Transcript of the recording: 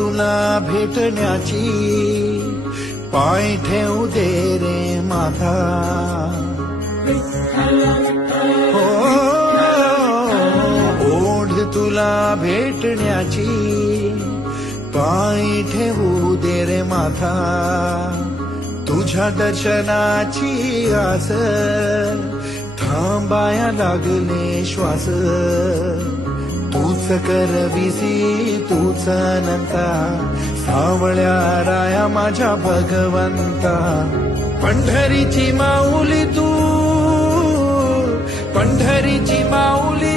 तुला भेटण्याची, पाय ठेवू दे रे माथा. हो, ओढ तुला भेटण्याची, पाय ठेवू दे रे माथा. तुझ्या दर्शनाची आस, थांबाया लागले श्वास. तूच करविसी तूच अनंता, सावळ्या राया माझ्या भगवंता. पंढरीची माऊली तू, पंढरीची माऊली